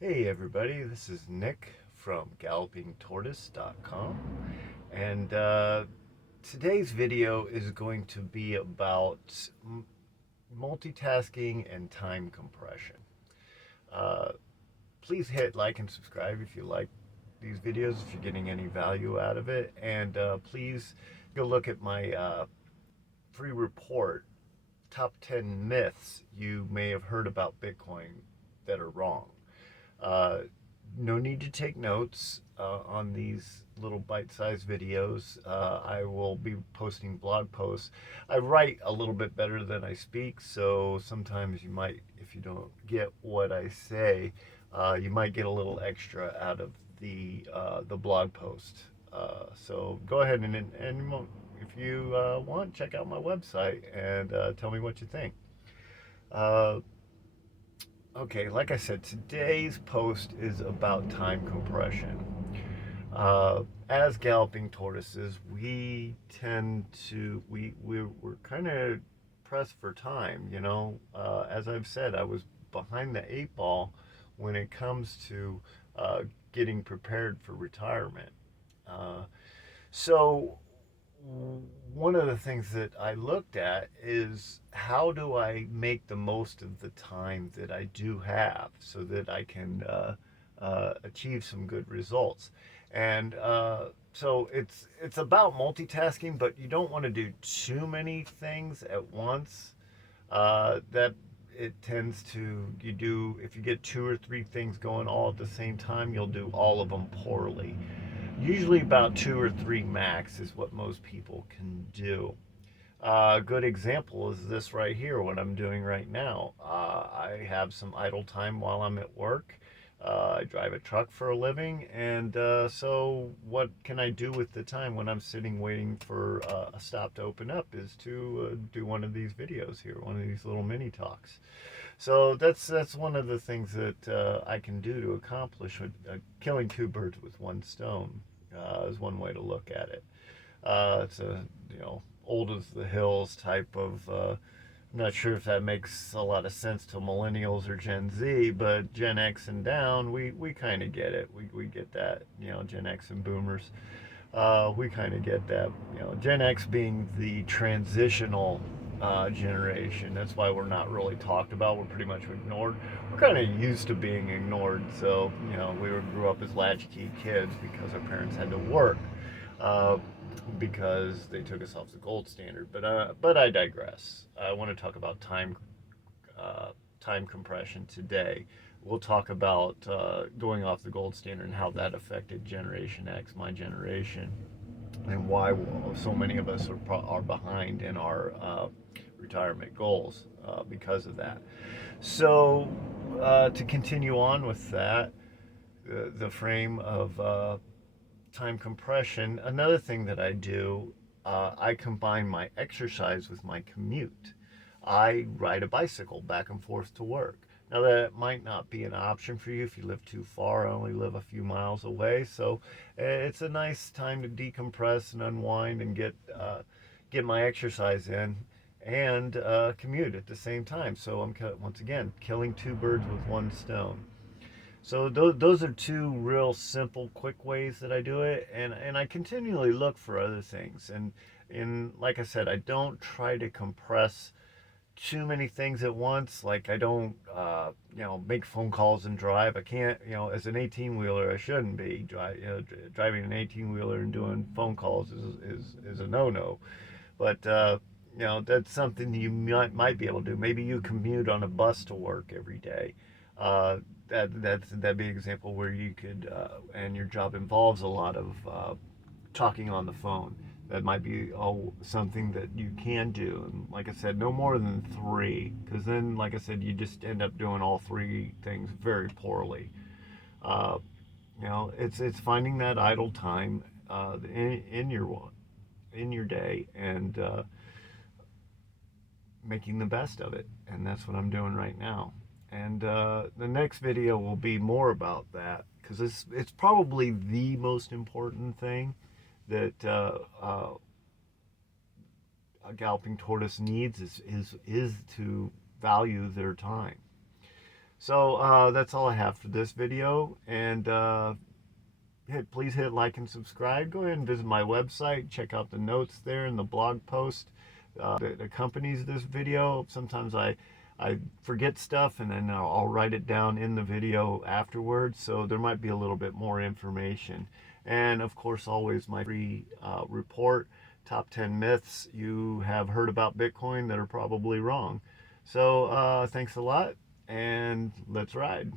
Hey everybody, this is Nick from gallopingtortoise.com, and today's video is going to be about multitasking and time compression. Uh, Please hit like and subscribe if you like these videos, if you're getting any value out of it, and please go look at my free report, Top 10 Myths You May Have Heard About Bitcoin That Are Wrong. Uh, no need to take notes on these little bite-sized videos. I will be posting blog posts. I write a little bit better than I speak, so sometimes you might, if you don't get what I say, you might get a little extra out of the blog post. So go ahead and if you want, check out my website and tell me what you think. Uh, Okay, like I said, today's post is about time compression. As galloping tortoises, we tend to we're kind of pressed for time. As I've said, I was behind the eight ball when it comes to getting prepared for retirement. Uh, so one of the things that I looked at is how do I make the most of the time that I do have so that I can achieve some good results. And so it's about multitasking, but you don't want to do too many things at once. That it tends to you do if you get two or three things going all at the same time, you'll do all of them poorly. Usually about two or three max is what most people can do. A good example is this right here, what I'm doing right now. I have some idle time while I'm at work. I drive a truck for a living, and so what can I do with the time when I'm sitting waiting for a stop to open up is to do one of these videos here, one of these little mini talks. So that's one of the things that I can do to accomplish killing two birds with one stone is one way to look at it. It's a old as the hills type of. I'm not sure if that makes a lot of sense to millennials or Gen Z, but Gen X and down, we kind of get it. We get that, Gen X and boomers. We kind of get that. Gen X being the transitional generation. That's why we're not really talked about. We're pretty much ignored. We're kind of used to being ignored. So, grew up as latchkey kids because our parents had to work. Uh, because they took us off the gold standard. But I digress. I want to talk about uh, time compression today. We'll talk about going off the gold standard and how that affected Generation X, my generation, and why so many of us are behind in our retirement goals because of that. So, to continue on with that, the frame of time compression, another thing that I do, I combine my exercise with my commute. I ride a bicycle back and forth to work. Now that might not be an option for you if you live too far. I only live a few miles away, so it's a nice time to decompress and unwind and get my exercise in and commute at the same time. So I'm once again killing two birds with one stone. So those are two real simple, quick ways that I do it, and I continually look for other things. And like I said, I don't try to compress too many things at once. Like I don't, make phone calls and drive. I can't, as an 18 wheeler, I shouldn't be driving an 18 wheeler and doing phone calls is a no no. But that's something you might be able to do. Maybe you commute on a bus to work every day. Uh, that'd be an example where you could, and your job involves a lot of talking on the phone. That might be something that you can do. And like I said, no more than three, because then, like I said, you just end up doing all three things very poorly. Uh, it's finding that idle time in your day and making the best of it. And that's what I'm doing right now. And the next video will be more about that because it's probably the most important thing that a galloping tortoise needs is to value their time. So that's all I have for this video. And please hit like and subscribe. Go ahead and visit my website. Check out the notes there in the blog post that accompanies this video. Sometimes I forget stuff, and then I'll write it down in the video afterwards, so there might be a little bit more information. And of course, always my free report, top 10 myths you have heard about Bitcoin that are probably wrong. So thanks a lot, and let's ride.